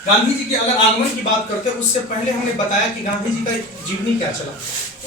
गांधी जी के अगर आगमन की बात करते हैं उससे पहले हमने बताया कि गांधी जी का जीवनी क्या चला।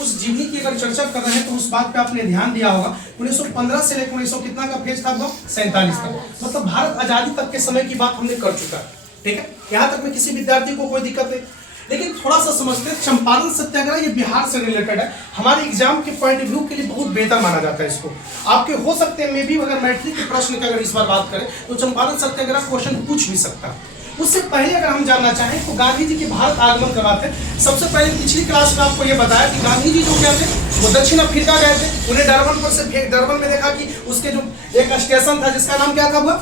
उस जीवनी की अगर चर्चा कर रहे हैं तो उस बात पे आपने ध्यान दिया होगा 1915 से लेकर 1900 कितना का फेज था, 47 तक, मतलब भारत आजादी तक के समय की बात हमने कर चुका है। ठीक है, यहाँ तक में किसी विद्यार्थी को कोई दिक्कत नहीं। लेकिन थोड़ा सा समझते हैं, चंपारण सत्याग्रह ये बिहार से रिलेटेड है, हमारे एग्जाम के पॉइंट ऑफ व्यू के लिए बहुत बेहतर माना जाता है इसको। आपके हो सकते हैं मे भी अगर मैट्रिक के प्रश्न की अगर इस बार बात करें तो चंपारण सत्याग्रह क्वेश्चन पूछ भी सकता है। उससे पहले अगर हम जानना चाहें तो गांधी जी के भारत आगमन कब आते हैं, सबसे पहले पिछली क्लास में आपको ये बताया कि गांधी जी जो क्या थे वो दक्षिण अफ्रीका गए थे। उन्हें डरबन में देखा कि उसके जो एक स्टेशन था जिसका नाम क्या था, वो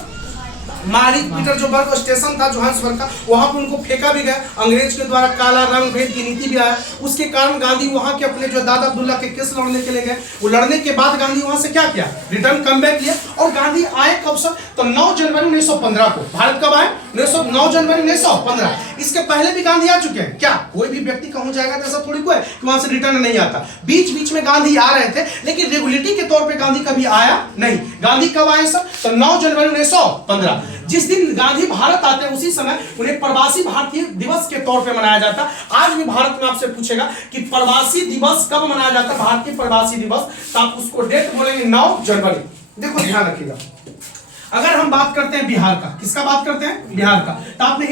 मारिक पीटरसबर्ग स्टेशन था जोहान्सबर्ग का, वहां पर उनको फेंका भी गया। अंग्रेज के द्वारा काला रंग भेद की नीति भी आया। उसके कारण गांधी वहां के अपने जो दादा अब्दुल्ला के केस लड़ने के लिए गए। वो लड़ने के बाद गांधी वहां से क्या किया, रिटर्न कम बैक लिया। और गांधी आए कब से, तो 9 जनवरी 1915 को। भारत कब आए, 9 जनवरी 1915। इसके पहले भी गांधी आ चुके हैं क्या, कोई भी व्यक्ति कहूं जाएगा तो ऐसा थोड़ी कोई है कि वहां से रिटर्न नहीं आता। बीच बीच में गांधी आ रहे थे लेकिन रेगुलेटरी के तौर पे गांधी कभी आया नहीं। गांधी कब आए सर, तो 9 जनवरी 1915। जिस दिन गांधी भारत आते हैं उसी समय उन्हें प्रवासी भारतीय दिवस के तौर पे मनाया जाता। आज भी भारत में आपसे पूछेगा कि प्रवासी दिवस कब मनाया जाता है, भारतीय प्रवासी दिवस, तो आप उसको डेट बोलेंगे 9 जनवरी। देखो ध्यान रखिएगा, अगर हम बात करते हैं बिहार का, किसका बात करते हैं, बिहार का, तो आपने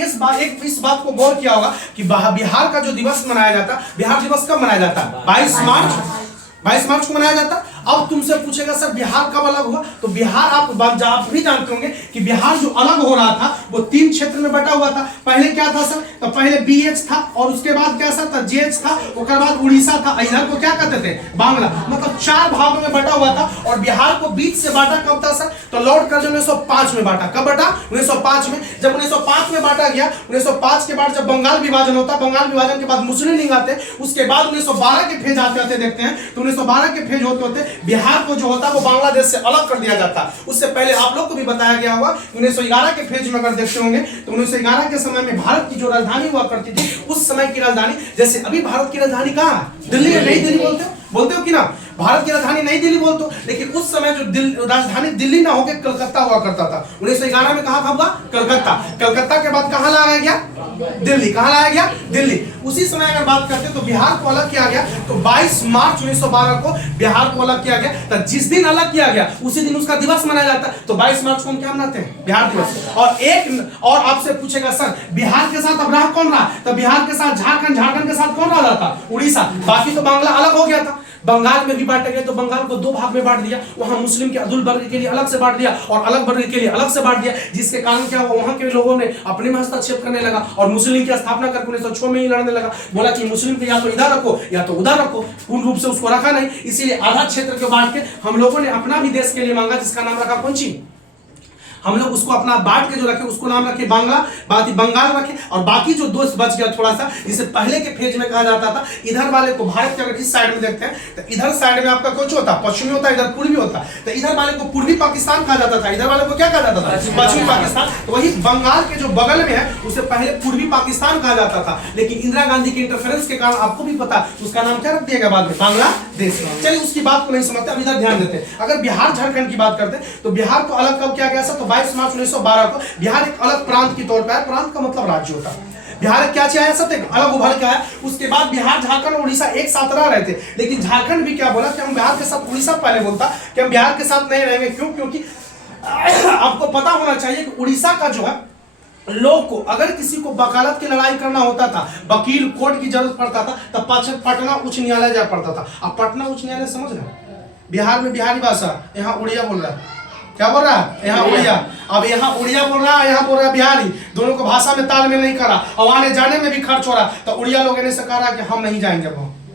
इस बात को गौर किया होगा कि बिहार का जो दिवस मनाया जाता, बिहार दिवस कब मनाया जाता है, 22 मार्च को मनाया जाता। अब तुमसे पूछेगा सर बिहार कब अलग हुआ, तो बिहार आप भी जानते होंगे कि बिहार जो अलग हो रहा था वो 3 क्षेत्र में बटा हुआ था। पहले क्या था सर, तो पहले BH था और उसके बाद क्या सर था, JH था, उसके बाद उड़ीसा था। इधर को क्या कहते थे, बांग्ला, मतलब 4 भागों में बटा हुआ था। और बिहार को बीच से बांटा कब था सर, तो लॉर्ड कर्जन 1905 में बांटा। कब बांटा, 1905 में। जब 1905 में बांटा गया, 1905 के बाद जब बंगाल विभाजन होता, बंगाल विभाजन के बाद मुस्लिम लीग आते, उसके बाद 1912 के फेज आते देखते हैं, तो 1912 के फेज होते बिहार को जो होता वो बांग्लादेश से अलग कर दिया जाता। उससे पहले आप लोग को भी बताया गया होगा 1911 के फेज में अगर देखते होंगे तो 1911 के समय में भारत की जो राजधानी हुआ करती थी, उस समय की राजधानी, जैसे अभी भारत की राजधानी कहाँ है, दिल्ली है। नई दिल्ली बोलते हो कि ना, भारत की राजधानी नई दिल्ली बोलते हो, लेकिन उस समय जो राजधानी दिल्ली ना होकर कलकत्ता हुआ करता था। 1911 में कहां था, कलकत्ता। कलकत्ता के बाद कहां लाया गया, दिल्ली। कहां लाया गया, दिल्ली। उसी समय अगर बात करते हैं तो बिहार को अलग किया गया, तो 22 मार्च 1912 को बिहार को अलग किया गया। तो जिस दिन अलग किया गया उसी दिन उसका दिवस मनाया जाता है। तो 22 मार्च को हम क्या मनाते हैं, बिहार दिवस। और आपसे पूछेगा सर बिहार के साथ अब रहा कौन रहा, तो बिहार के साथ झारखंड, झारखंड के साथ कौन रहा था, उड़ीसा। बाकी तो बांग्ला अलग हो गया था। बंगाल में भी बांटे गए तो बंगाल को 2 भाग में बांट दिया। वहां मुस्लिम के अदुल वर्ग के लिए अलग से बांट दिया और अलग वर्ग के लिए अलग से बांट दिया, जिसके कारण क्या हुआ, वहां के लोगों ने अपने में हस्तक्षेप करने लगा और मुस्लिम की स्थापना करके 1906 में ही लड़ने लगा। बोला कि मुस्लिम को या तो इधर रखो या तो उधर रखो, पूर्ण रूप से उसको रखा नहीं। इसीलिए आधा क्षेत्र को बांट के हम लोगों ने अपना भी देश के लिए मांगा, जिसका नाम रखा कौन सी, हम लोग उसको अपना बांट के जो रखे उसको नाम रखे बांग्ला, बंगाल रखे। और बाकी जो दोस्त बच गया थोड़ा सा, जिसे पहले के फेज में कहा जाता था, इधर वाले को भारत के अगर इस साइड में देखते हैं तो इधर साइड में आपका कुछ होता, पश्चिमी होता, इधर पूर्वी होता। तो इधर वाले को पूर्वी पाकिस्तान कहा जाता था, इधर वाले को क्या कहा जाता था, पश्चिमी पाकिस्तान। तो वही बंगाल के जो बगल में है उसे पहले पूर्वी पाकिस्तान कहा जाता था, लेकिन इंदिरा गांधी के इंटरफेरेंस के कारण आपको भी पता उसका नाम क्या रख दिया गया बाद में, बांग्लादेश। चलिए उसकी बात को नहीं समझते, अब इधर ध्यान देते हैं। अगर बिहार झारखंड की बात करते हैं तो बिहार को अलग कब किया गया, तो 22 मार्च 1912 को बिहार एक अलग प्रांत की तौर पर, प्रांत का मतलब राज्य होता है। बिहार क्या चाहिए, सब एक अलग उभर के आया। उसके बाद बिहार, झारखंड और उड़ीसा एक साथ रह रहे थे, लेकिन झारखंड भी क्या बोला कि हम बिहार के साथ, उड़ीसा पहले बोलता कि हम बिहार के साथ नहीं रहेंगे। क्यों, क्योंकि आपको पता होना चाहिए कि उड़ीसा का जो है लोग को अगर किसी को वकालत की लड़ाई करना होता था, वकील कोर्ट की जरूरत पड़ता था, तब पटना उच्च न्यायालय जा पड़ता था। अब पटना उच्च न्यायालय समझ रहे, बिहार में बिहारी भाषा, यहाँ उड़िया बोल रहा है, क्या बोल रहा है, यहाँ उड़िया। अब यहाँ उड़िया बोल रहा है, यहाँ बोल रहा है बिहारी, दोनों को भाषा में तालमेल नहीं करा और आने जाने में भी खर्च हो रहा। तो उड़िया लोग ने से कहा कि हम नहीं जाएंगे,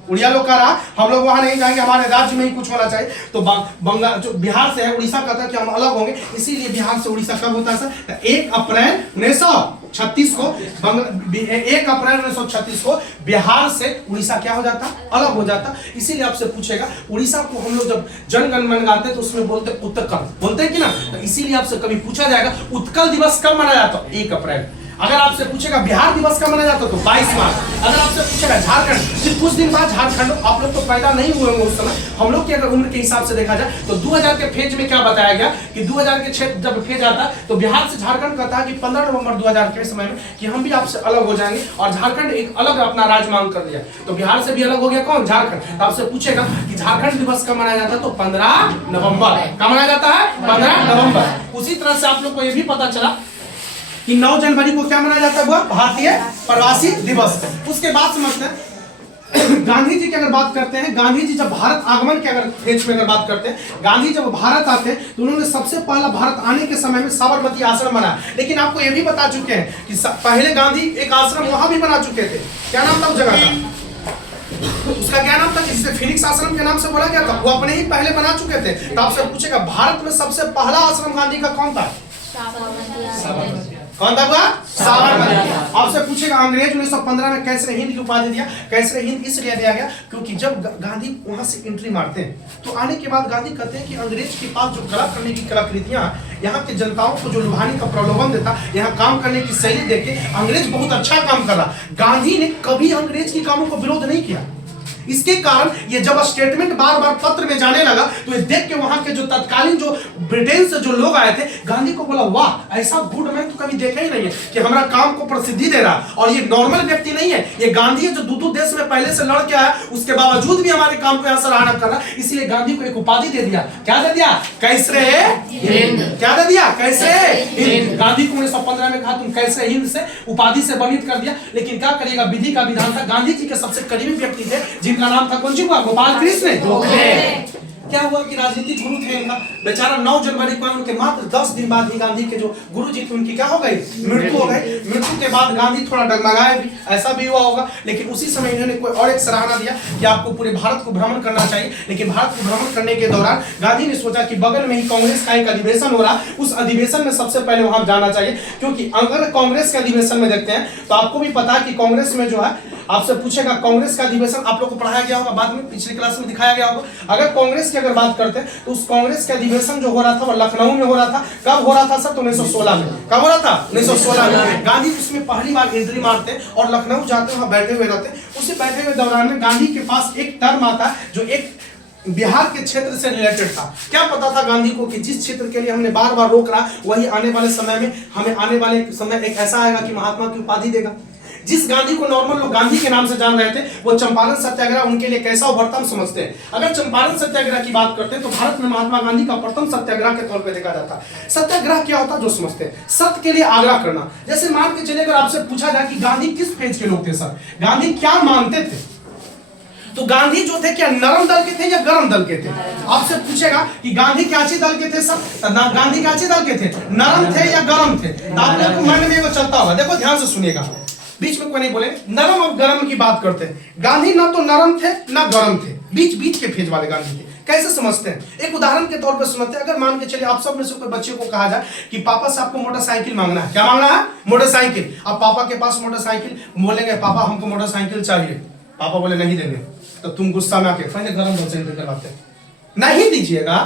उड़िया लोग कह रहा हम लोग वहां नहीं जाएंगे, हमारे राज्य में ही कुछ होना चाहिए। तो बंगाल जो बिहार से है, उड़ीसा कहता है कि हम अलग होंगे। इसीलिए बिहार से उड़ीसा कब होता है सर, 1 अप्रैल 1936 को, 1 अप्रैल 1936 को बिहार से उड़ीसा क्या हो जाता, अलग हो जाता। इसीलिए आपसे पूछेगा उड़ीसा को हम लोग जब जनगण मन गाते हैं तो उसमें बोलते उत्कल, बोलते हैं कि ना। तो इसीलिए आपसे कभी पूछा जाएगा उत्कल दिवस कब मनाया जाता, 1 अप्रैल। अगर आपसे पूछेगा बिहार दिवस कब मनाया जाता तो 22 मार्च। अगर आपसे पूछेगा झारखंड, फिर कुछ दिन बाद झारखंड, आप लोग तो पैदा नहीं हुए होंगे उस समय, हम लोग की अगर उम्र के हिसाब से देखा जाए तो 2000 के फेज में क्या बताया गया कि 2000 के क्षेत्र जब फेज आता तो बिहार से झारखंड कहता है कि 15 नवंबर 2000 के समय में कि हम भी आपसे अलग हो जाएंगे, और झारखंड एक अलग अपना राज्य मांग कर लिया, तो बिहार से भी अलग हो गया कौन, झारखंड। तो आपसे पूछेगा कि झारखंड दिवस कब मनाया जाता है तो 15 नवंबर। कब मनाया जाता है? 15 नवंबर। उसी तरह से आप लोग को यह भी पता चला कि 9 जनवरी को क्या मनाया जाता है, भारतीय प्रवासी दिवस। उसके बाद समझते हैं गांधी जी की अगर बात करते हैं, गांधी जी जब भारत आगमन के अगर फेज में अगर बात करते हैं, गांधी जब भारत आते हैं तो उन्होंने सबसे पहला भारत आने के समय में साबरमती आश्रम बनाया। लेकिन आपको यह भी बता चुके हैं कि पहले गांधी एक आश्रम वहां भी बना चुके थे, क्या नाम था उस जगह का, उसका क्या नाम था जिसे फिनिक्स आश्रम के नाम से बोला गया था, वो अपने ही पहले बना चुके थे। तो आपसे पूछेगा भारत में सबसे पहला आश्रम गांधी का कौन था? कौन था? साबरमती। आपसे पूछेगा अंग्रेज 1915 में कैसरे हिंद की उपाधि दिया। कैसरे हिंद इसलिए दिया गया क्योंकि जब गांधी वहां से एंट्री मारते हैं तो आने के बाद गांधी कहते हैं कि अंग्रेज के पास जो कला करने की कलाकृतियां, यहाँ के जनताओं को जो लुभाने का प्रलोभन देता, यहाँ काम करने की शैली देख के अंग्रेज बहुत अच्छा काम कर रहा। गांधी ने कभी अंग्रेज के कामों को विरोध नहीं किया। इसके कारण ये जब स्टेटमेंट बार बार पत्र में जाने लगा तो ये देख के वहां के जो तत्कालीन जो ब्रिटेन से जो लोग आए थे, गांधी को बोला वाह ऐसा गुड मैन तो कभी देखा ही नहीं है कि हमारा काम को प्रसिद्धि दे रहा। और ये नॉर्मल व्यक्ति नहीं है, ये गांधी है जो दो देश में पहले से लड़ के आया, उसके बावजूद भी हमारे काम को यहाँ सराहना कर रहा। इसलिए गांधी को एक उपाधि दे दिया। क्या दे दिया? कैसरे हिंद। क्या दे दिया? कैसरे हिंद। गांधी को 1915 में कहा तुम कैसरे हिंद से उपाधि से वर्णित कर दिया। लेकिन क्या करिएगा, विधि का विधान था। गांधी जी के सबसे करीबी व्यक्ति थे जिनका नाम था कौन सी, गोपाल कृष्ण गोखले। क्या हुआ कि राजनीतिक गुरु थे इनका, बेचारा 9 जनवरी को उनके मात्र 10 दिन बाद ही गांधी के जो गुरु जी थे उनकी क्या हो गई, मृत्यु हो गई। मृत्यु के बाद गांधी थोड़ा डगमगाए भी, ऐसा भी हुआ होगा। लेकिन उसी समय इन्होंने कोई और एक सराहना दिया कि आपको पूरे भारत को भ्रमण करना चाहिए। लेकिन भारत को भ्रमण करने के दौरान गांधी ने सोचा कि बगल में ही कांग्रेस का एक अधिवेशन हो रहा, उस अधिवेशन में सबसे पहले वहां जाना चाहिए। क्योंकि अगर कांग्रेस के अधिवेशन में देखते हैं तो आपको भी पता है कि कांग्रेस में जो है, आपसे पूछेगा कांग्रेस का अधिवेशन आप लोग को पढ़ाया गया होगा, बाद में पिछली क्लास में दिखाया गया होगा। अगर कांग्रेस की अगर बात करते हैं तो उस कांग्रेस का अधिवेशन जो हो रहा था वो लखनऊ में हो रहा था। कब हो रहा था सर? तो 1916 में। कब हो रहा था? 1916 में। गांधी उसमें पहली बार एंट्री मारते और लखनऊ जाते, वहां बैठे हुए रहते। उसे बैठे हुए दौरान में गांधी के पास एक टर्म आता जो एक बिहार के क्षेत्र से रिलेटेड था। क्या पता था गांधी को कि जिस क्षेत्र के लिए हमने बार बार रोक रहा वही आने वाले समय में हमें आने वाले समय एक ऐसा आएगा कि महात्मा की उपाधि देगा। जिस गांधी को नॉर्मल लोग गांधी के नाम से जान रहे थे, वो चंपारण सत्याग्रह उनके लिए कैसा उभरता हम समझते हैं। अगर चंपारण सत्याग्रह की बात करते हैं तो भारत में महात्मा गांधी का प्रथम सत्याग्रह के तौर पे देखा जाता है। सत्याग्रह क्या होता है जो समझते हैं, सत्य के लिए आग्रह करना। जैसे मान के चलिए अगर आपसे पूछा जाए कि गांधी किस फेज के लोग थे सर, गांधी क्या मानते थे, तो गांधी जो थे क्या नरम दल के थे या गरम दल के थे? आपसे पूछेगा कि गांधी क्याची दल के थे सर, गांधी क्याची दल के थे, नरम थे या गरम थे? तो आप लोग को मन में वो चलता होगा, देखो ध्यान से सुनिएगा, बीच में कोई नहीं बोले। नरम और गरम की बात करते हैं, गांधी ना तो नरम थे ना गरम थे, बीच बीच के फेज वाले गांधी थे। कैसे समझते हैं? एक उदाहरण के तौर पर समझते हैं। अगर मान के चलिए आप सब में से कोई बच्चे को कहा जाए कि पापा से आपको मोटरसाइकिल मांगना है, क्या मांगना है? मोटरसाइकिल। अब पापा के पास मोटरसाइकिल, बोलेंगे पापा हमको मोटरसाइकिल चाहिए, पापा बोले नहीं देंगे, तो तुम गुस्सा में आके पहले गरम दल से एंट्री करवाते हैं, नहीं दीजिएगा,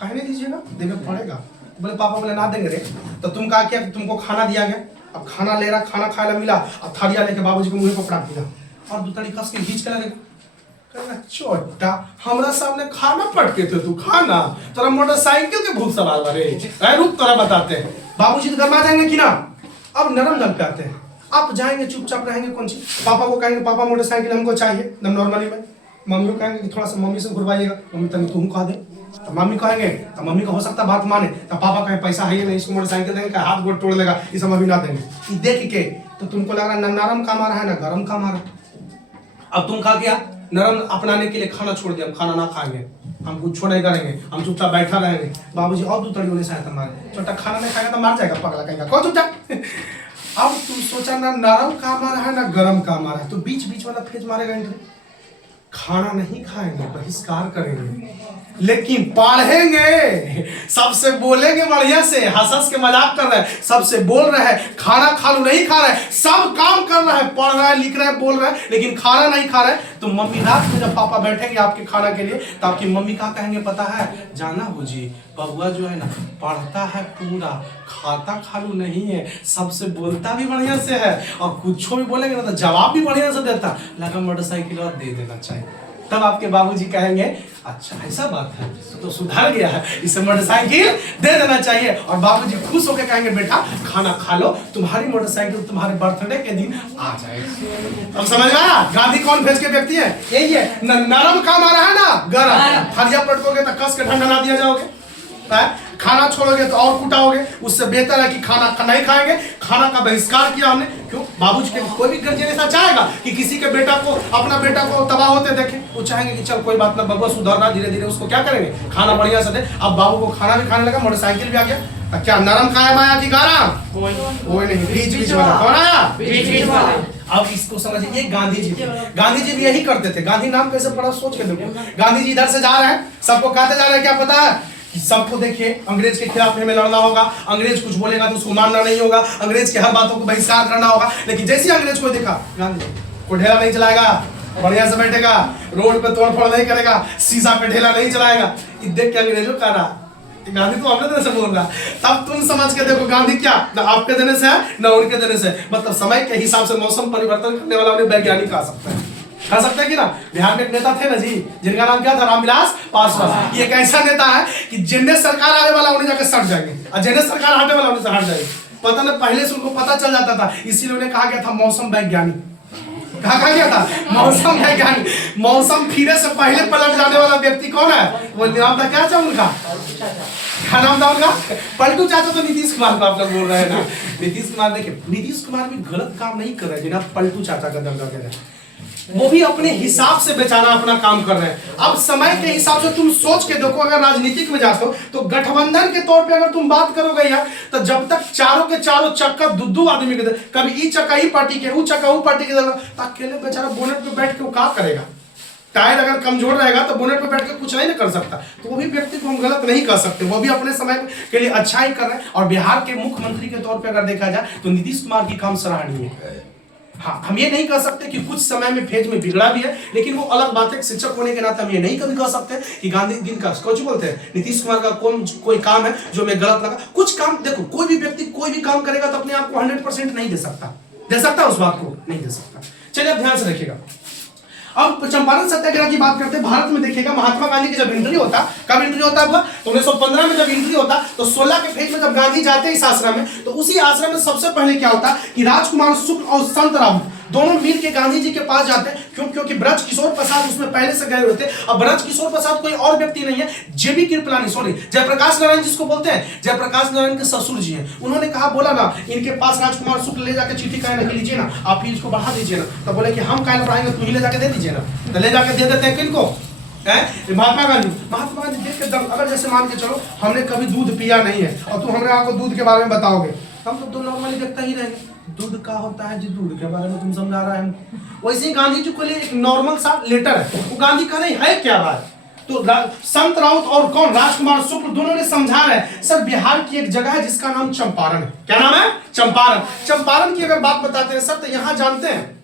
कहे नहीं दीजिएगा, देना पड़ेगा। बोले पापा बोले ना देंगे रे, तो तुम कहा क्या, तुमको खाना दिया गया, अब खाना ले रहा, खाना खाने मिला, अब थालिया लेके बाबूजी को मुंह पर पटाख दिया और दो तड़ी कस के खींच के लगेगा, छोटा हमरा सामने खाना पटके थे, तू खाना तोरा मोटरसाइकिल के भूत सवाल बारे रुक तोरा बताते हैं। बाबूजी तो गरमा जाएंगे कि ना। अब नरम दल पे आते हैं, आप जाएंगे चुपचाप रहेंगे, कौन सी पापा को कहेंगे पापा मोटरसाइकिल हमको चाहिए एकदम नॉर्मली में, मम्मी को कहेंगे कि थोड़ा सा मम्मी से घुरवाइएगा, मम्मी तक तुम कह दे, तो मम्मी कहेंगे तो मम्मी को हो सकता बात माने, तो पापा कहे पैसा है नहीं इसको मोटरसाइकिल देंगे, हाथ गोड़ तोड़ लेगा, ये सब अभी ना देंगे। देख के तो तुमको लग रहा है ना नरम काम आ रहा है ना गरम काम आ रहा है। अब तुम कहा क्या, नरम अपनाने के लिए खाना छोड़ दिया, हम खाना ना खाएंगे, हम कुछ नहीं करेंगे, हम चुपचाप बैठा रहेंगे। बाबूजी और दो तड़ियों ने शायद मारे, छोटा खाना नहीं खाएगा तो मार जाएगा पगला कहेगा, कौन चुपचाप। अब तुम सोचा ना नरम काम आ रहा है ना गरम काम आ रहा है, तो बीच बीच वाला फेज मारेगा एंट्री। खाना नहीं खाएंगे, बहिष्कार करेंगे, लेकिन पढ़ेंगे, सबसे बोलेंगे बढ़िया से, हंस हंस के मजाक कर रहे हैं, सबसे बोल रहे हैं, खाना खालू नहीं खा रहे, सब काम कर रहे हैं, पढ़ रहे हैं, लिख रहे हैं, बोल रहे हैं, लेकिन खाना नहीं खा रहे। तो मम्मी रात में जब पापा बैठेंगे आपके खाना के लिए, तो आपकी मम्मी क्या कहेंगे पता है, जाना हो जी बबुआ जो है ना पढ़ता है पूरा, खाता खालू नहीं है, सबसे बोलता भी बढ़िया से है और कुछ भी बोलेंगे ना तो जवाब भी बढ़िया से देता। लगा मोटरसाइकिल और दे देना चाहिए, तब आपके बाबूजी कहेंगे अच्छा ऐसा बात है तो सुधर गया है, इसे मोटरसाइकिल दे देना चाहिए। और बाबूजी खुश होकर कहेंगे बेटा खाना खा लो, तुम्हारी मोटरसाइकिल तुम्हारे बर्थडे के दिन आ जाएगी। अब समझ में आया गांधी कौन भेज के व्यक्ति है? यही है, नरम काम आ रहा है ना गरम, थरिया पटकोगे तो कस के ढंढना दिया जाओगे, खाना छोड़ोगे तो और कुटाओगे। उससे बेहतर है कि खाना नहीं खाएंगे, खाना का बहिष्कार किया हमने। क्यों? बाबूजी के कोई भी गार्जियन ऐसा चाहेगा कि किसी के बेटा को, अपना बेटा को तबाह होते देखे? वो चाहेंगे कि चल कोई बात ना, बबुआ सुधर रहा, धीरे धीरे उसको क्या करेंगे, खाना बढ़िया से दे। अब बाबू को खाना भी खाने लगा, मोटरसाइकिल भी आ गया। अब क्या नरम खाया माया की गरम? कोई नहीं, बीच बीच वाला कौन आया? बीच वाला। अब इसको समझिए, ये गांधी जी थे, गांधी जी भी यही करते थे। गांधी नाम कैसे पड़ा सोच के देखो। गांधी जी इधर से जा रहे हैं, सबको कहते जा रहे हैं, क्या पता है कि सबको देखिए अंग्रेज के खिलाफ हमें लड़ना होगा, अंग्रेज कुछ बोलेगा तो उसको मानना नहीं होगा, अंग्रेज की हर बातों को बहिष्कार करना होगा। लेकिन जैसे अंग्रेज को देखा, गांधी को ढेला नहीं चलाएगा, बढ़िया से बैठेगा, रोड पे तोड़ फोड़ नहीं करेगा, शीशा पे ढेला नहीं चलाएगा। देख के अंग्रेजों कह रहा गांधी तो अपने देने से बोल रहा। तब तुम समझ के देखो गांधी क्या ना आपके देने से है ना उनके देने से, मतलब समय के हिसाब से मौसम परिवर्तन करने वाला उन्हें वैज्ञानिक कह सकते हैं, कह सकते हैं कि ना। बिहार में एक नेता थे ना जी, जिनका नाम क्या था? रामविलास पासवान। ये एक ऐसा नेता है कि जिन्हें सरकार आने वाला उन्हें जाकर सट जाएंगे और जिन्हें सरकार हटने वाला उन्हें से हट जाएगी। पता नहीं, पहले से उनको पता चल जाता था, इसीलिए उन्हें कहा गया था मौसम वैज्ञानिक। कहा गया था मौसम वैज्ञानिक। मौसम फिरे से पहले पलट जाने वाला व्यक्ति कौन है? वो नाम था, क्या था उनका, क्या नाम था उनका? पलटू चाचा। तो नीतीश कुमार को आप लोग बोल रहे हैं ना। नीतीश कुमार, देखिए नीतीश कुमार भी गलत काम नहीं कर रहे जिन्हें आप पलटू चाचा का दर्जा दे रहे हैं, वो भी अपने हिसाब से बेचारा अपना काम कर रहे हैं। अब समय के हिसाब से तुम सोच के देखो, अगर राजनीतिक में जाते हो तो गठबंधन के तौर पे अगर तुम बात करोगे यार, तो जब तक चारों के चारों चक्का दो आदमी के, कभी ई चक्का ई पार्टी के, वो चक्का वो पार्टी के, तो अकेले बेचारा बोनेट पे बैठ के वो क्या करेगा? टायर अगर कमजोर रहेगा तो बोनेट पे बैठ के कुछ नहीं कर सकता। तो वो भी व्यक्ति को हम गलत नहीं कर सकते, वो भी अपने समय के लिए अच्छा ही कर रहे हैं। और बिहार के मुख्यमंत्री के तौर पर अगर देखा जाए तो नीतीश कुमार की काम सराहनीय है। हाँ, हम ये नहीं कह सकते कि कुछ समय में फेज में बिगड़ा भी है, लेकिन वो अलग बात है। शिक्षक होने के नाते हम ये नहीं कभी कह सकते कि गांधी दिन का कुछ बोलते हैं नीतीश कुमार का कोई काम है जो मैं गलत लगा। कुछ काम देखो, कोई भी व्यक्ति कोई भी काम करेगा तो अपने आप को 100% नहीं दे सकता उस बात को नहीं दे सकता। चलिए अब ध्यान से देखिएगा। अब चंपारण सत्याग्रह की बात करते हैं। भारत में देखिएगा महात्मा गांधी की जब एंट्री होता, कब एंट्री होता है? तो 1915 में जब एंट्री होता तो 16 के फेज में जब गांधी जाते हैं इस आश्रम में, तो उसी आश्रम में सबसे पहले क्या होता कि राजकुमार शुक्ल और संत राम दोनों मिल के गांधी जी के पास जाते हैं। क्योंकि ब्रज किशोर प्रसाद उसमें पहले से गए हुए थे। अब ब्रज किशोर प्रसाद कोई और व्यक्ति नहीं है, जेबी कृपलानी, सॉरी जयप्रकाश नारायण जिसको बोलते हैं, जयप्रकाश नारायण के ससुर जी हैं। उन्होंने कहा, बोला ना इनके पास राजकुमार शुक्ल ले जाकर चिट्ठी काहे नहीं लीजिए ना, आप ही इसको बढ़ा दीजिए ना। तो बोले कि हम काहे पढ़ाएंगे, तुम ही ले जाके दे दीजिए ना। तो ले जाके दे देते हैं किनको? महात्मा गांधी देख के अगर जैसे मान के चलो हमने कभी दूध पिया नहीं है और तुम हमें आपको दूध के बारे में बताओगे, हम तो नॉर्मली देखता ही रहेंगे दूध का होता है जी, दूध के बारे में तुम समझा रहा है। वैसे ही गांधी जी को लिए एक नॉर्मल सा लेटर है, वो गांधी का नहीं है क्या बात। तो संत राउत और कौन राजकुमार शुक्ल दोनों ने समझा रहे सर बिहार की एक जगह है जिसका नाम चंपारण है। क्या नाम है? चंपारण। चंपारण की अगर बात बताते हैं सर, तो यहाँ जानते हैं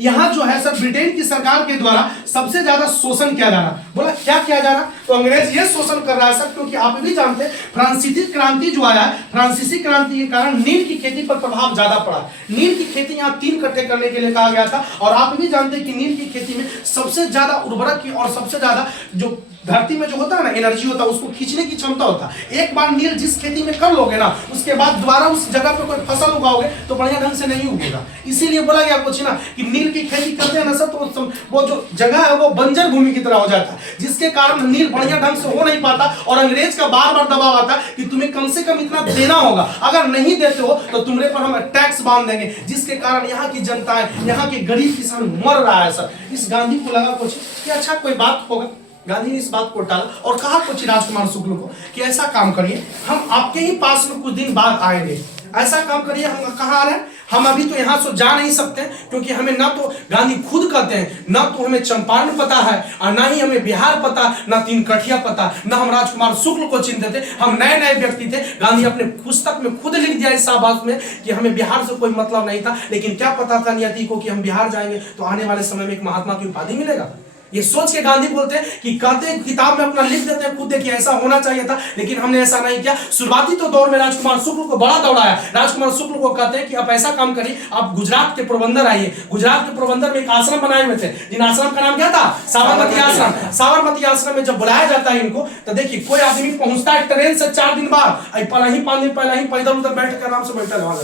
यहाँ जो है सर ब्रिटेन की सरकार के द्वारा सबसे ज्यादा शोषण किया जा रहा। बोला क्या किया जा रहा? तो अंग्रेज ये शोषण कर रहा है सर, क्योंकि आप भी जानते हैं फ्रांसीसी क्रांति जो आया है, फ्रांसीसी क्रांति के कारण नील की खेती पर प्रभाव ज्यादा पड़ा। नील की खेती यहाँ 3 कट्टे करने के लिए कहा गया था। और आप भी जानते हैं कि नील की खेती में सबसे ज्यादा उर्वरक की और सबसे ज्यादा जो धरती में जो होता है ना एनर्जी होता है, उसको खींचने की क्षमता होता है। एक बार नील जिस खेती में कर लोगे ना, उसके बाद दोबारा उस जगह पर कोई फसल उगाओगे तो बढ़िया ढंग से नहीं उगेगा। इसीलिए बोला गया कुछ ना कि नील की खेती करते हैं ना सब, तो वो जो जगह है वो बंजर भूमि की तरह हो जाता है, जिसके कारण नील बढ़िया ढंग से हो नहीं पाता। और अंग्रेज का बार बार दबाव आता कि तुम्हें कम से कम इतना देना होगा, अगर नहीं देते हो तो तुम्हारे पर हम टैक्स बांध देंगे, जिसके कारण यहाँ की जनता है, यहाँ के गरीब किसान मर रहा है सर। इस गांधी को लगा कुछ कि अच्छा कोई बात होगा, गांधी ने इस बात को टाला और कहा कुछ राजकुमार शुक्ल को कि ऐसा काम करिए, हम आपके ही पास में कुछ दिन बाद आएंगे, ऐसा काम करिए। हम कहाँ आ रहे हैं? हम अभी तो यहाँ से जा नहीं सकते, क्योंकि हमें ना तो गांधी खुद कहते हैं ना तो हमें चंपारण पता है और ना ही हमें बिहार पता, ना 3 कठिया पता, ना हम राजकुमार शुक्ल को चिंतित थे। हम नए व्यक्ति थे। गांधी अपने पुस्तक में खुद लिख दिया इस शाबाश में कि हमें बिहार से कोई मतलब नहीं था, लेकिन क्या पता था नियति को कि हम बिहार जाएंगे तो आने वाले समय में एक महात्मा की उपाधि मिलेगा। ये सोच के गांधी बोलते हैं कि कहते हैं किताब में अपना लिख देते हैं खुद देखिए ऐसा होना चाहिए था, लेकिन हमने ऐसा नहीं किया। शुरुआती तो दौर में राजकुमार शुक्ल को बड़ा दौड़ाया। राजकुमार शुक्ल को कहते हैं कि आप ऐसा काम करिए, आप गुजरात के पोरबंदर आइए। गुजरात के पोरबंदर में एक आश्रम बनाए हुए थे, जिन आश्रम का नाम क्या था? साबरमती आश्रम। साबरमती आश्रम में जब बुलाया जाता है इनको, तो देखिए कोई आदमी पहुंचता है ट्रेन से 4 दिन बाद, पहला ही 5 दिन पहला ही पैदल उधर बैठ कर आराम से बैठा रहा।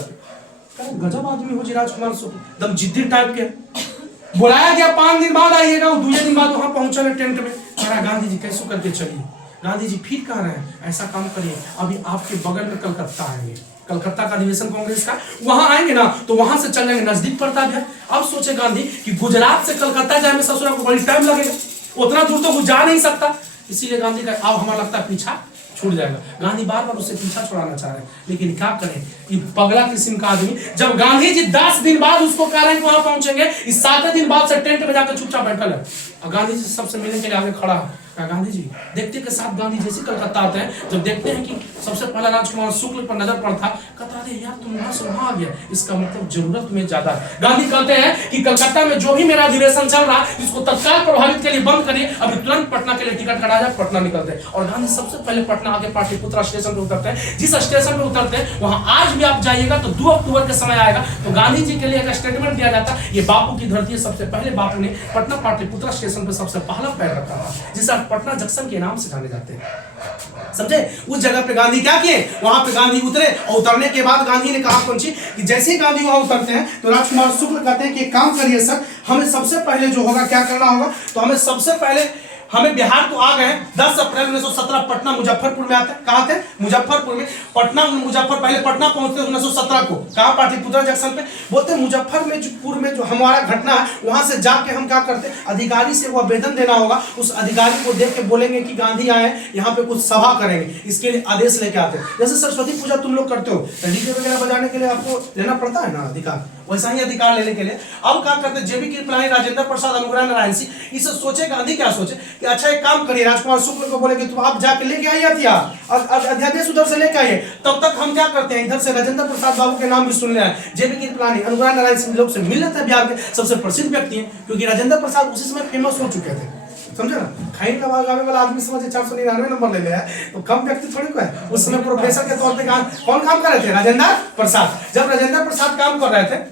गजब आदमी हो जी राजकुमार शुक्ल, एकदम जिद्दी टाइप के। बुलाया गया 5 दिन बाद आइएगा, दूसरे दिन बाद वहां पहुंचा टेंट में। कहा गांधी जी कैसे करके चलिए। गांधी जी फिर कह रहे हैं ऐसा काम करिए, अभी आपके बगल में कलकत्ता आएंगे, कलकत्ता का अधिवेशन कांग्रेस का, वहां आएंगे ना तो वहां से चल जाएंगे, नजदीक पड़ता है। अब सोचे गांधी कि गुजरात से कलकत्ता जाने में ससुरा को बड़ी टाइम लगेगा, उतना दूर तो वो जा नहीं सकता। इसीलिए गांधी का अब हमारा लगता है पीछा छूट जाएगा। गांधी बार बार उससे पीछा छुड़ाना चाह रहे हैं, लेकिन क्या करें, ये पगला किस्म का आदमी। जब गांधी जी 10 दिन बाद उसको कह रहे हैं कि वहां पहुंचेंगे, इस 7वें दिन बाद से टेंट में जाकर चुपचाप बैठा है। और गांधी जी सबसे मिलने के लिए आगे खड़ा है। गांधी जी देखते के साथ गांधी जैसे कलकत्ता आते हैं, जब देखते हैं कि सबसे पहला राजकुमार शुक्ल पर नजर पड़ता, कहता है यार तुम वहां से वहां आ गया, इसका मतलब जरूरत में ज्यादा है। गांधी कहते हैं कि कलकत्ता में जो भी मेरा अधिवेशन चल रहा है इसको तत्काल प्रभावित के लिए बंद करिए, अभी तुरंत पटना के लिए टिकट कटा जाए। पटना निकलते हैं और गांधी सबसे पहले पटना आके पाटलिपुत्रा स्टेशन पे उतरते हैं। जिस स्टेशन पे उतरते हैं वहां आज भी आप जाइएगा तो 2 अक्टूबर के समय आएगा तो गांधी जी के लिए एक स्टेटमेंट दिया जाता है, ये बापू की धरती है। सबसे पहले बापू ने पटना पाटलिपुत्रा स्टेशन पे सबसे पहला पैर रखा था, जिसे पटना जंक्शन के नाम से जाने जाते हैं। समझे? उस जगह पे गांधी क्या किए, वहां पे गांधी उतरे और उतरने के बाद गांधी ने कहा कौन सी कि जैसे ही गांधी वहां उतरते हैं तो राजकुमार शुक्ल कहते हैं कि एक काम करिए सर, हमें सबसे पहले जो होगा क्या करना होगा, तो हमें सबसे पहले हमें बिहार तो आ गए, 10 अप्रैल 1917 पटना मुजफ्फरपुर में आते हैं। कहां थे? मुजफ्फरपुर में। पटना मुजफ्फर पहले पटना पहुंचते 1917 को, कहां? पाटलिपुत्रा जंक्शन पे। बोलते मुजफ्फरपुर में जो हमारा घटना है वहां से जाके हम क्या करते, अधिकारी से वो आवेदन देना होगा, उस अधिकारी को देख के बोलेंगे कि गांधी आए यहाँ पे कुछ सभा करेंगे, इसके लिए आदेश लेके आते हैं। जैसे सरस्वती पूजा तुम लोग करते हो, डीजे वगैरह बजाने के लिए आपको लेना पड़ता है ना अधिकार, वैसा ही अधिकार लेने के लिए अब क्या करते, जेबी कृपलानी, राजेंद्र प्रसाद, अनुग्रह नारायण सिंह, इसे सोचे गांधी क्या सोचे कि अच्छा एक काम करिए, राजकुमार शुक्ल को बोले कि तुम आप जाके लेके आइए हथियार, अध्यादेश उधर से लेके आइए, तब तक हम क्या करते हैं इधर से राजेंद्र प्रसाद बाबू के नाम भी सुन रहे हैं, जेबी कृपलानी, अनुग्रह नारायण सिंह लोग से मिल लेते हैं, बिहार के सबसे प्रसिद्ध व्यक्ति हैं, क्योंकि राजेंद्र प्रसाद उसी समय फेमस हो चुके थे। समझे ना? खाइन लगावे वाला आदमी समझे 499 नंबर ले लिया है तो कम व्यक्ति थोड़ी को है। उस समय प्रोफेसर के तौर पे कौन काम कर रहे थे? राजेंद्र प्रसाद। जब राजेंद्र प्रसाद काम कर रहे थे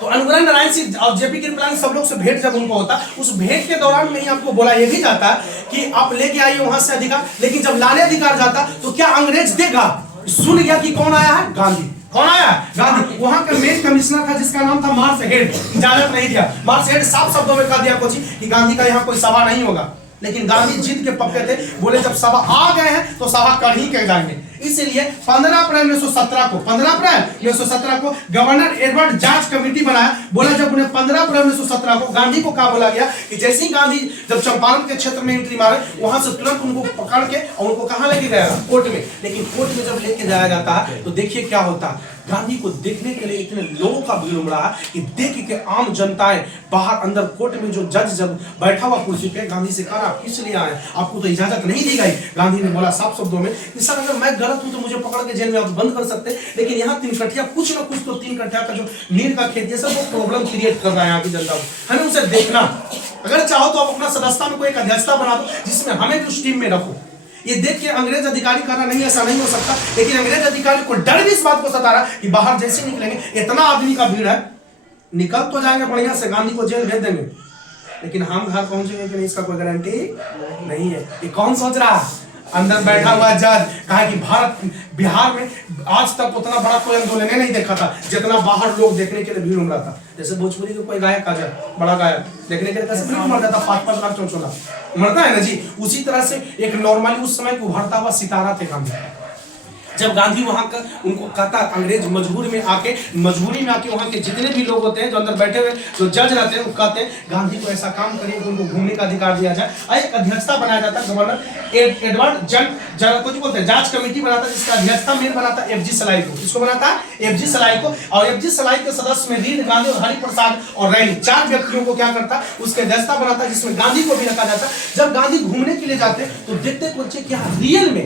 तो अनुग्रह नारायण सिंह और जेपी कृपलानी सब लोग से भेंट जब उनको होता, उस भेंट के दौरान में ही आपको बोला यह भी जाता कि आप लेके आइए वहां से अधिकार, लेकिन जब लाने अधिकार जाता तो क्या अंग्रेज देगा? सुन गया कि कौन आया है? गांधी। कौन आया? गांधी। वहां का मेन कमिश्नर था जिसका नाम था मार्स हेड, इजाजत नहीं दिया। मार्स हेड साफ शब्दों में कह दिया कुछ कि गांधी का यहाँ कोई सभा नहीं होगा, लेकिन गांधी जीत के पक्के थे, बोले जब सभा आ गए हैं तो सभा कर ही के जाएंगे। इसलिए 15 अप्रैल 1917 को गवर्नर एडवर्ड जांच कमेटी बनाया। बोला जब उन्हें 15 अप्रैल 1917 को गांधी को कहा बोला गया कि जैसे ही गांधी जब चंपारण के क्षेत्र में एंट्री मारे वहां से तुरंत उनको पकड़ के और उनको कहां लेके जाएगा? कोर्ट में। लेकिन कोर्ट में जब लेके जाया जाता है तो देखिए क्या होता है, गांधी को देखने के लिए इतने लोगों का भीड़ उमड़ा कि देख के आम जनताएं बाहर अंदर कोर्ट में जो जज जब बैठा हुआ कुर्सी पे गांधी से कहा आप किस लिए आए, आपको तो इजाजत नहीं दी गई। गांधी ने बोला साफ शब्दों में कि सर अगर मैं गलत हूं तो मुझे पकड़ के जेल में आप बंद कर सकते, लेकिन यहाँ 3 कट्ठिया कुछ ना कुछ तो 3 कट्ठिया का जो नीर का खेती है सर वो प्रॉब्लम क्रिएट कर रहा है यहाँ की जनता को, हमें उसे देखना। अगर चाहो तो आप अपना सदस्यता में कोई एक अध्यक्षता बना दो जिसमें हमें उस टीम में रखो। ये देख के अंग्रेज अधिकारी करना नहीं, ऐसा नहीं हो सकता, लेकिन अंग्रेज अधिकारी को डर भी इस बात को सता रहा कि बाहर जैसे निकलेंगे इतना आदमी का भीड़ है, निकल तो जाएंगे बढ़िया से, गांधी को जेल भेज देंगे, लेकिन हम घर पहुंचेंगे कि नहीं इसका कोई गारंटी नहीं है। ये कौन सोच रहा है? अंदर बैठा हुआ जज कहा कि भारत बिहार में आज तक उतना बड़ा कोई आंदोलन नहीं देखा था जितना बाहर लोग देखने के लिए भीड़ उमड़ा था। जैसे भोजपुरी के कोई गायक आ जाए, बड़ा गायक देखने के लिए कैसे भीड़ उमड़ जाता, 5-5 लाख 4 लाख उमड़ता है ना जी। उसी तरह से एक नॉर्मली उस समय को उभरता हुआ सितारा थे गांधी। जब गांधी वहां का उनको कहता, अंग्रेज मजबूरी में आके वहां के जितने भी लोग होते हैं जो अंदर बैठे हुए जो जज रहते हैं वो कहते हैं गांधी को ऐसा काम करिए कि उनको घूमने का अधिकार दिया जाए। एक अध्यक्षता बनाया जाता है, गवर्नर एडवर्ड कुछ बोलते हैं जांच कमेटी बनाता है जिसका अध्यक्षता मेन बनाता है FG सलाई को। इसको बनाता है FG सलाई को, और FG सलाई के सदस्य में रीड, गांधी और हरिप्रसाद और रैनी 4 व्यक्तियों को क्या करता है उसके अध्यक्षता बनाता है, जिसमें गांधी को भी रखा जाता है। जब गांधी घूमने के लिए जाते तो देखते कुछ क्या रियल में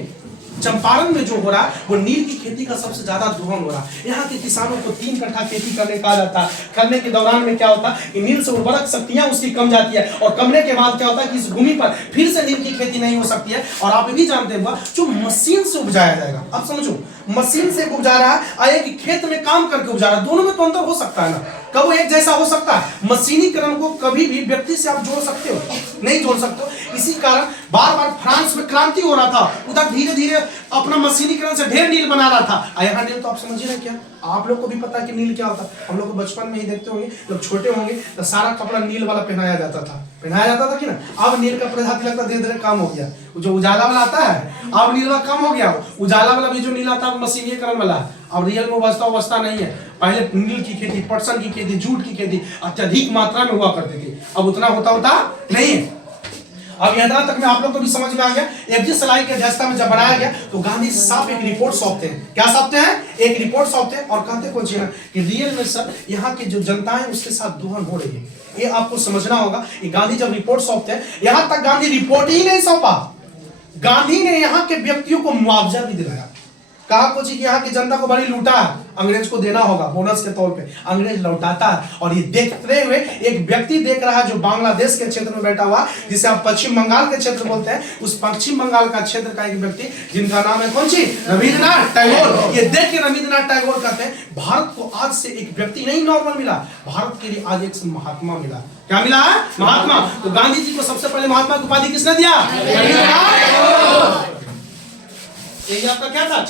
चंपारण में जो हो रहा है वो नील की खेती का सबसे ज्यादा दोहन हो रहा है। यहाँ के किसानों को 3 कट्ठा खेती करने कहा जाता है। करने के दौरान में क्या होता है कि नील से उर्वरक शक्तियां उसकी कम जाती है, और कमने के बाद क्या होता है कि इस भूमि पर फिर से नील की खेती नहीं हो सकती है। और आप भी जानते होगा जो मशीन से उपजाया जाएगा, अब समझो मशीन से उपजा रहा है और एक खेत में काम करके उपजा रहा है, दोनों में तो अंतर हो सकता है ना, कब वो एक जैसा हो सकता है? मशीनीकरण को कभी भी व्यक्ति से आप जोड़ सकते हो? नहीं जोड़ सकते हो। इसी कारण बार बार फ्रांस में क्रांति हो रहा था, उधर धीरे धीरे अपना मशीनीकरण से ढेर नील बना रहा था। यहाँ नील तो आप समझिए ना, क्या आप लोग को भी पता है कि नील क्या होता है? हम लोग को बचपन में ही देखते होंगे, जब छोटे होंगे तो सारा कपड़ा नील वाला पहनाया जाता था कि ना। अब नील का प्रजाति लगता धीरे धीरे कम हो गया, जो उजाला वाला आता है अब नील वाला कम हो गया। उजाला वाला भी जो नील आता है मशीनीकरण वाला, अब रियल में अवस्था नहीं है। पहले नील की खेती, पटसन की खेती, जूट की खेती अत्यधिक मात्रा में हुआ करती थी, अब उतना होता नहीं है। अब यहाँ तक में आप लोग को भी समझ में आ गया। एफजी सलाई के अध्यक्षता में जब बनाया गया तो गांधी साहब एक रिपोर्ट सौंपते हैं। क्या सौंपते हैं? एक रिपोर्ट सौंपते हैं और कहते कौन सी ना कि रियल में सर यहाँ की जो जनता है उसके साथ दोहन हो रही है। ये आपको समझना होगा कि गांधी जब रिपोर्ट सौंपते हैं, यहाँ तक गांधी रिपोर्ट ही नहीं सौंपा, गांधी ने यहाँ के व्यक्तियों को मुआवजा भी दिलाया। कहा कुछ कि यहाँ की जनता को बड़ी लूटा है, अंग्रेज को देना होगा बोनस के तौर पे, अंग्रेज लौटाता है। और ये देखते हुए एक व्यक्ति देख रहा है जो बांग्लादेश के क्षेत्र में बैठा हुआ, जिसे आप पश्चिम बंगाल के क्षेत्र बोलते हैं, उस पश्चिम बंगाल का क्षेत्र का एक व्यक्ति जिनका नाम है कौन सी? रविंद्रनाथ टैगोर। ये देख के रविंद्रनाथ टैगोर कहते हैं भारत को आज से एक व्यक्ति नहीं नॉर्मल मिला, भारत के लिए आज एक महात्मा मिला। क्या मिला है? महात्मा। तो गांधी जी को सबसे पहले महात्मा की उपाधि किसने दिया? रविंद्रनाथ टैगोर। ये आपका क्या था?